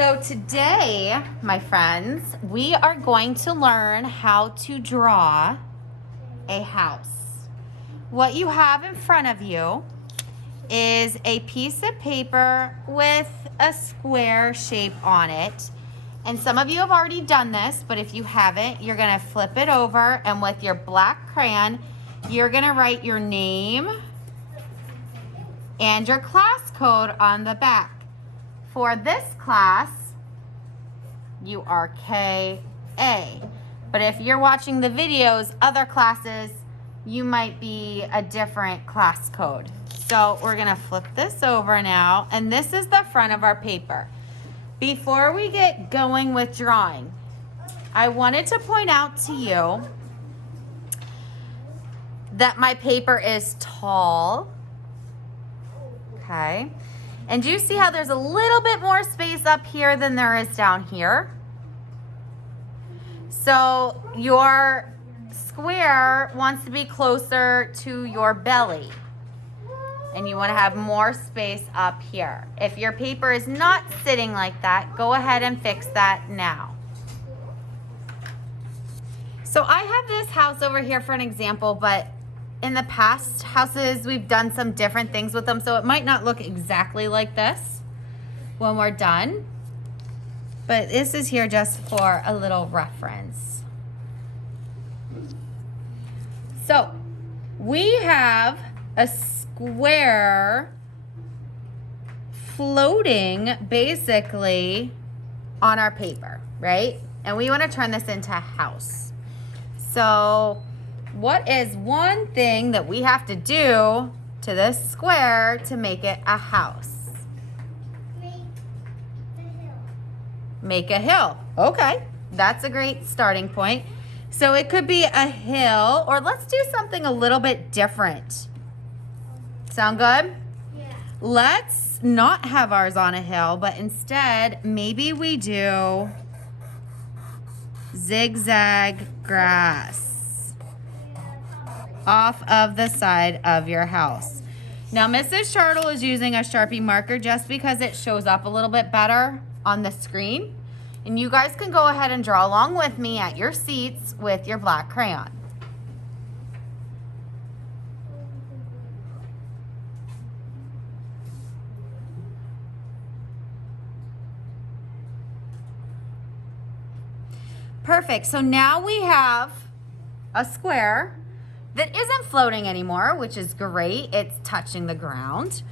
So today, my friends, we are going to learn how to draw a house. What you have in front of you is a piece of paper with a square shape on it. And some of you have already done this, but if you haven't, you're gonna flip it over, and with your black crayon, you're gonna write your name and your class code on the back. For this class, you are KA. But if you're watching the videos, other classes, you might be a different class code. So we're gonna flip this over now, and this is the front of our paper. Before we get going with drawing, I wanted to point out to you that my paper is tall, okay? And do you see how there's a little bit more space up here than there is down here? So your square wants to be closer to your belly, and you want to have more space up here. If your paper is not sitting like that, go ahead and fix that now. So I have this house over here for an example, but in the past houses, we've done some different things with them, so it might not look exactly like this when we're done. But this is here just for a little reference. So we have a square floating basically on our paper, right? And we want to turn this into a house. So what is one thing that we have to do to this square to make it a house? Make a hill. Okay, that's a great starting point. So it could be a hill, or let's do something a little bit different. Sound good? Yeah. Let's not have ours on a hill, but instead, maybe we do zigzag grass off of the side of your house. Now, Mrs. Chartle is using a Sharpie marker just because it shows up a little bit better on the screen. And you guys can go ahead and draw along with me at your seats with your black crayon. Perfect. So now we have a square that isn't floating anymore, which is great. It's touching the ground.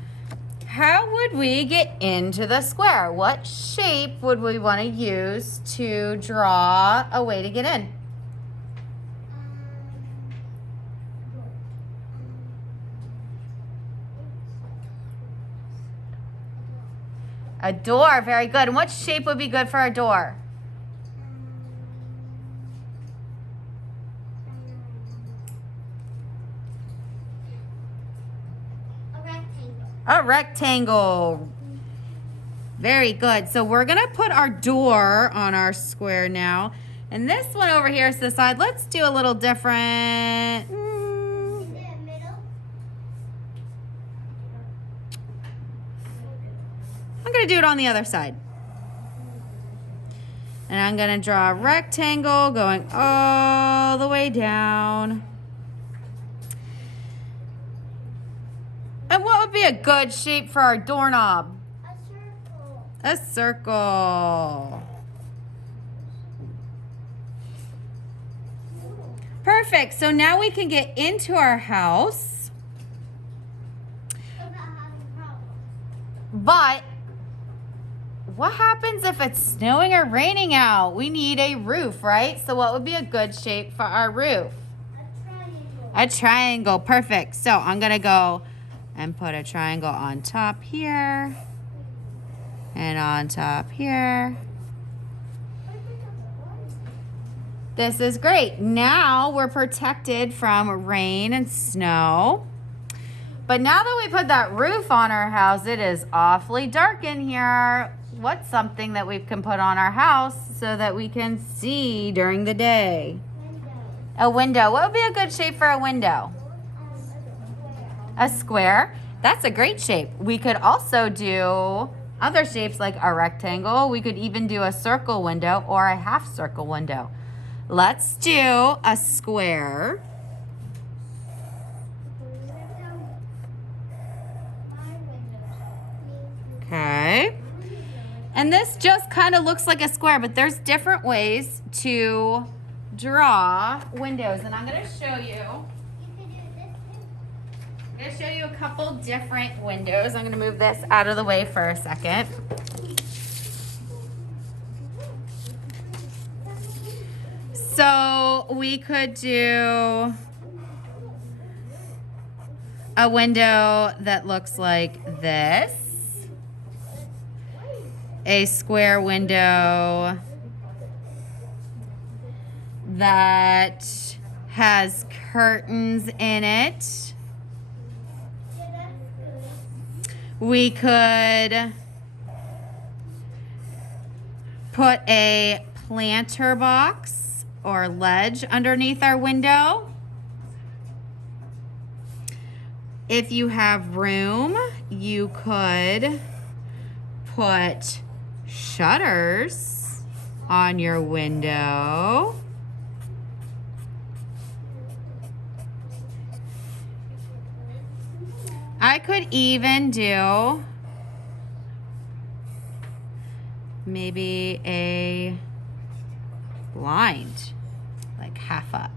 How would we get into the square? What shape would we want to use to draw a way to get in? A door, very good. And what shape would be good for a door? A rectangle. Very good. So we're going to put our door on our square now. And this one over here is the side. Let's do a little different. Is it middle? I'm going to do it on the other side. And I'm going to draw a rectangle going all the way down. And what would be a good shape for our doorknob? A circle. A circle. Perfect. So now we can get into our house. I'm not having a problem. But what happens if it's snowing or raining out? We need a roof, right? So what would be a good shape for our roof? A triangle. A triangle. Perfect. So I'm going to go and put a triangle on top here and on top here. This is great. Now we're protected from rain and snow. But now that we put that roof on our house, it is awfully dark in here. What's something that we can put on our house so that we can see during the day? Window. A window. What would be a good shape for a window? A square. That's a great shape. We could also do other shapes like a rectangle. We could even do a circle window or a half circle window. Let's do a square. Okay. And this just kind of looks like a square, but there's different ways to draw windows. And I'm going to show you. I'm going to show you a couple different windows. I'm going to move this out of the way for a second. So we could do a window that looks like this. A square window that has curtains in it. We could put a planter box or ledge underneath our window. If you have room, you could put shutters on your window. I could even do maybe a blind, like half up.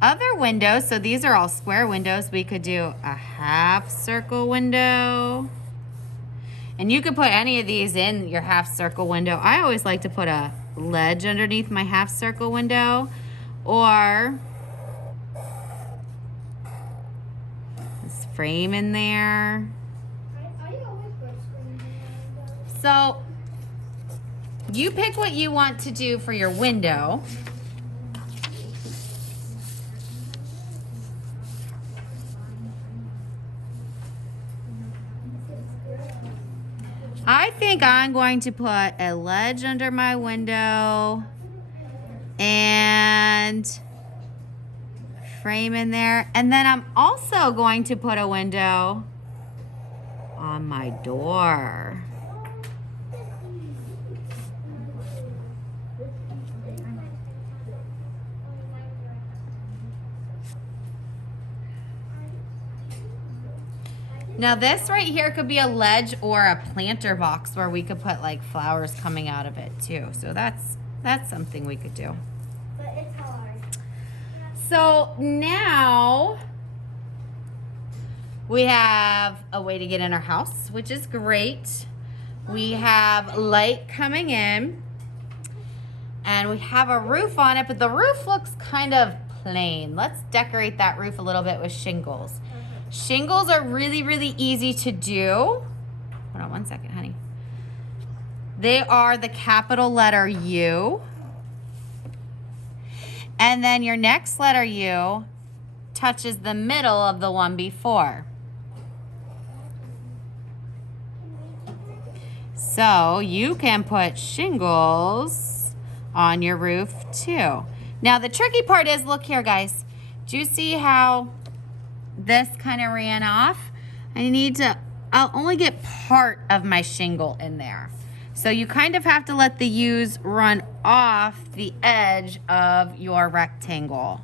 Other windows, so these are all square windows, we could do a half circle window. And you could put any of these in your half circle window. I always like to put a ledge underneath my half circle window, or this frame in there. So you pick what you want to do for your window. I think I'm going to put a ledge under my window and frame in there. And then I'm also going to put a window on my door. Now this right here could be a ledge or a planter box where we could put like flowers coming out of it too. So that's something we could do. But it's hard. So now we have a way to get in our house, which is great. We have light coming in and we have a roof on it, but the roof looks kind of plain. Let's decorate that roof a little bit with shingles. Shingles are really, really easy to do. Hold on one second, honey. They are the capital letter U. And then your next letter U touches the middle of the one before. So you can put shingles on your roof too. Now the tricky part is, look here guys. Do you see how this kind of ran off? I'll only get part of my shingle in there. So you kind of have to let the U's run off the edge of your rectangle.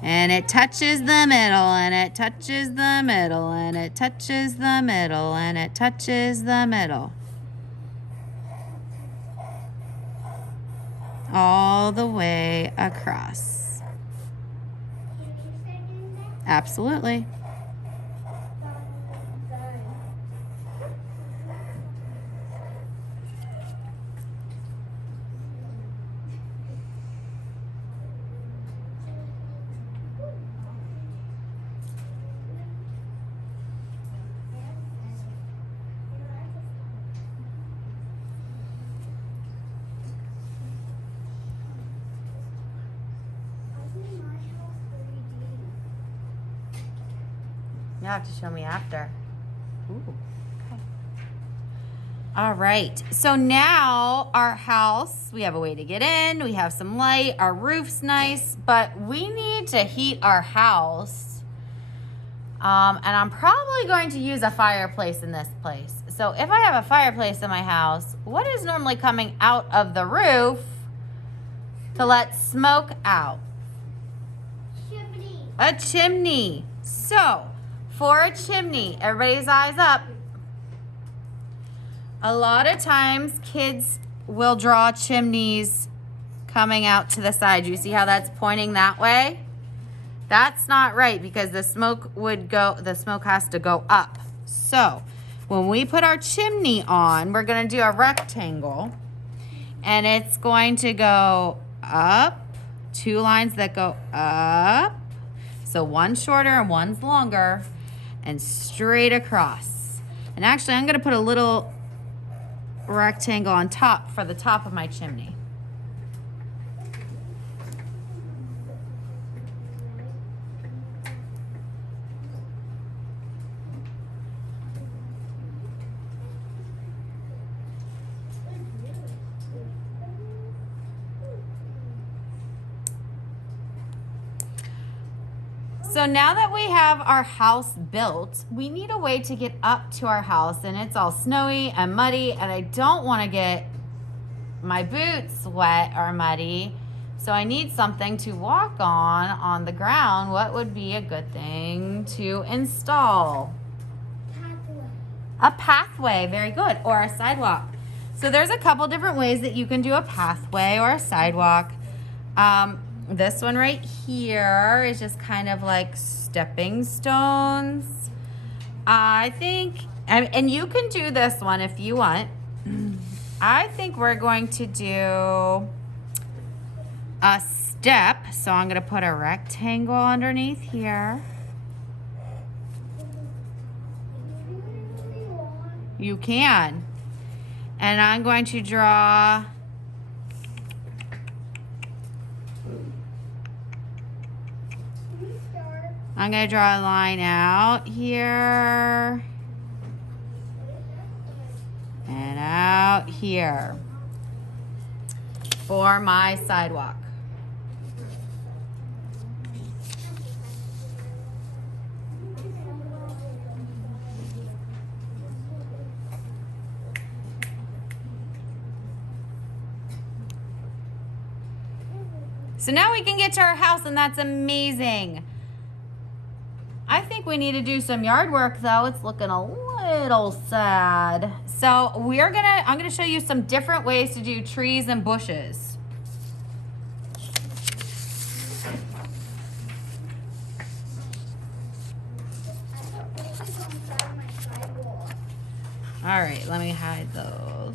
And it touches the middle, and it touches the middle, and it touches the middle, and it touches the middle. All the way across. Absolutely. You'll have to show me after. Ooh, okay. All right, so now our house, we have a way to get in, we have some light, our roof's nice, but we need to heat our house And I'm probably going to use a fireplace in this place. So if I have a fireplace in my house, what is normally coming out of the roof to let smoke out? Chimney. A chimney. So for a chimney, everybody's eyes up. A lot of times kids will draw chimneys coming out to the side. You see how that's pointing that way? That's not right because the smoke has to go up. So when we put our chimney on, we're going to do a rectangle, and it's going to go up, 2 lines that go up. So one's shorter and one's longer, and straight across. And actually, I'm going to put a little rectangle on top for the top of my chimney. So now that we have our house built, we need a way to get up to our house, and it's all snowy and muddy, and I don't want to get my boots wet or muddy. So I need something to walk on the ground. What would be a good thing to install? Pathway. A pathway, very good, or a sidewalk. So there's a couple different ways that you can do a pathway or a sidewalk. This one right here is just kind of like stepping stones. I think, and you can do this one if you want. I think we're going to do a step. So I'm going to put a rectangle underneath here. You can. And I'm going to draw I'm going to draw a line out here and out here for my sidewalk. So now we can get to our house, and that's amazing. I think we need to do some yard work though. It's looking a little sad. So I'm gonna show you some different ways to do trees and bushes. All right, let me hide those.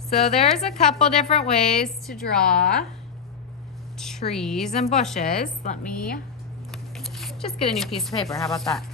So there's a couple different ways to draw trees and bushes. Let me just get a new piece of paper. How about that?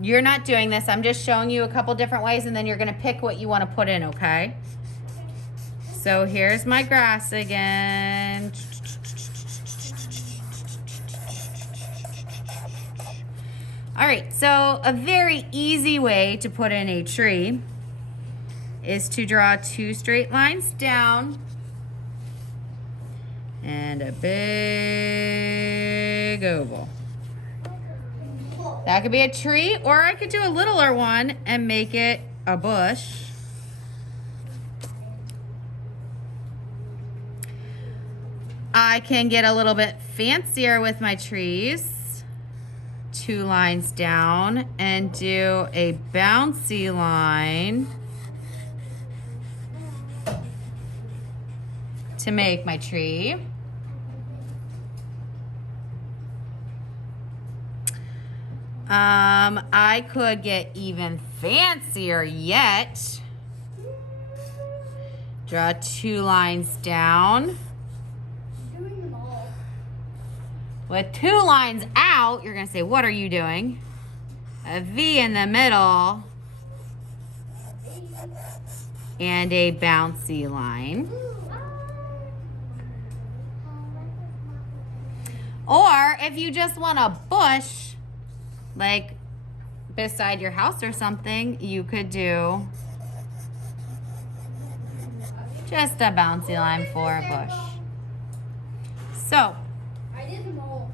You're not doing this. I'm just showing you a couple different ways, and then you're gonna pick what you wanna put in, okay? So here's my grass again. All right, so a very easy way to put in a tree is to draw 2 straight lines down and a big oval. That could be a tree, or I could do a littler one and make it a bush. I can get a little bit fancier with my trees. 2 lines down and do a bouncy line to make my tree. I could get even fancier yet. Draw 2 lines down. With 2 lines out, you're gonna say, what are you doing? A V in the middle and a bouncy line. Or if you just want a bush, like beside your house or something, you could do just a bouncy line for a bush. So, I did them all.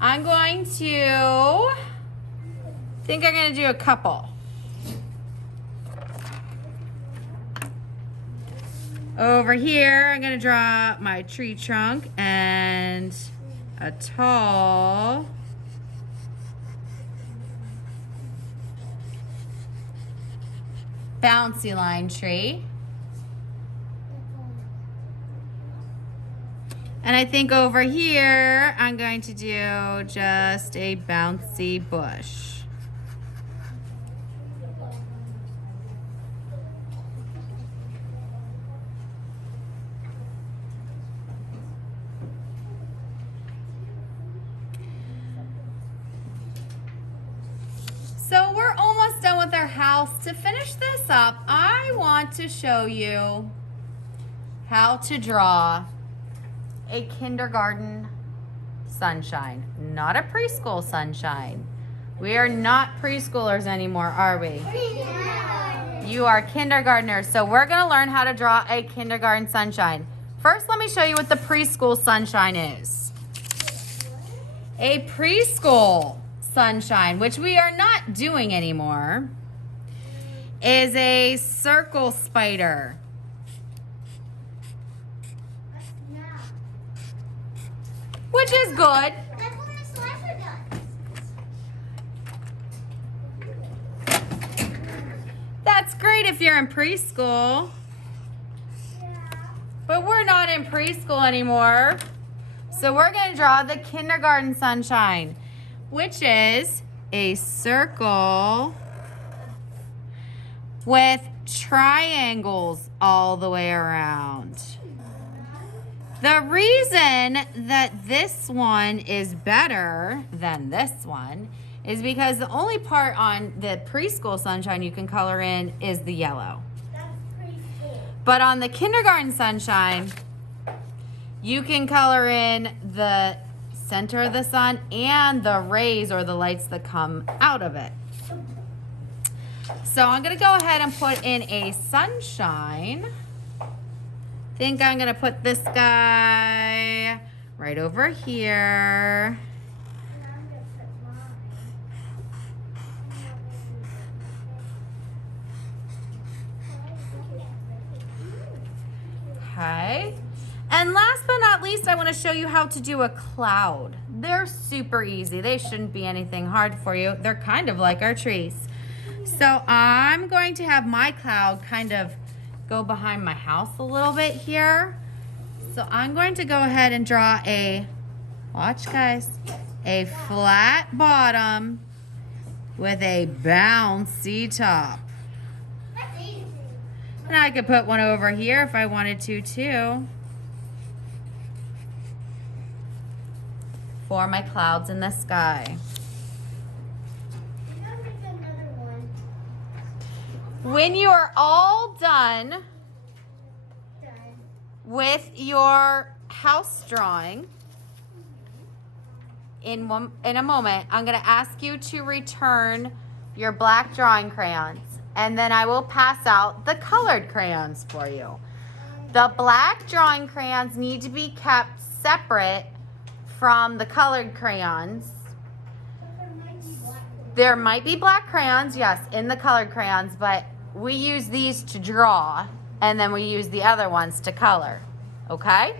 I'm going to think I'm going to do a couple. Over here, I'm going to draw my tree trunk and a tall bouncy line tree. And I think over here, I'm going to do just a bouncy bush. So we're almost done with our house. To finish this up, I want to show you how to draw a kindergarten sunshine, not a preschool sunshine. We are not preschoolers anymore, are we? You are kindergartners, so we're gonna learn how to draw a kindergarten sunshine. First, let me show you what the preschool sunshine is. A preschool sunshine, which we are not doing anymore, is a circle spider. Which is good. That's what my slasher does. That's great if you're in preschool. Yeah. But we're not in preschool anymore. So we're going to draw the kindergarten sunshine, which is a circle with triangles all the way around. The reason that this one is better than this one is because the only part on the preschool sunshine you can color in is the yellow. That's pretty cool. But on the kindergarten sunshine, you can color in the center of the sun and the rays or the lights that come out of it. So I'm gonna go ahead and put in a sunshine. Think I'm gonna put this guy right over here. And I'm gonna put mine. Okay. And last but not least, I wanna show you how to do a cloud. They're super easy. They shouldn't be anything hard for you. They're kind of like our trees. So I'm going to have my cloud kind of go behind my house a little bit here. So I'm going to go ahead and draw a, watch guys, a flat bottom with a bouncy top. That's easy. And I could put one over here if I wanted to too. For my clouds in the sky. I'm gonna make another one. When you are all done Done. with your house drawing, in a moment, I'm going to ask you to return your black drawing crayons, and then I will pass out the colored crayons for you. The black drawing crayons need to be kept separate from the colored crayons. But there might be black ones. There might be black crayons, yes, in the colored crayons, but we use these to draw, and then we use the other ones to color, okay?